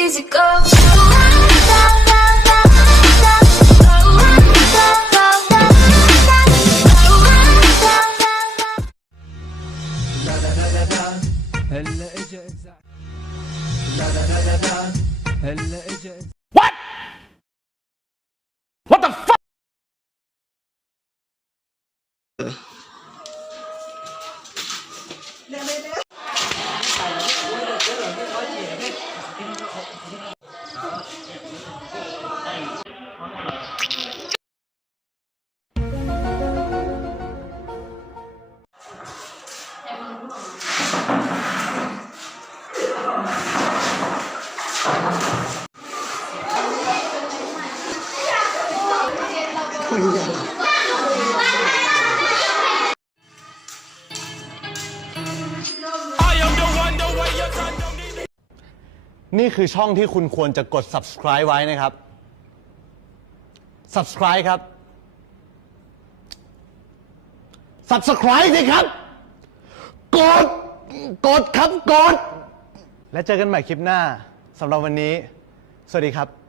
easy go. هلا اجا لا لا لا لا لا هلا اجا What? What the fuck?นี่คือช่องที่คุณควรจะกด subscribe ไว้นะครับ subscribe ครับ subscribe สิครับ กดครับ กด และเจอกันใหม่คลิปหน้าสำหรับวันนี้ สวัสดีครับ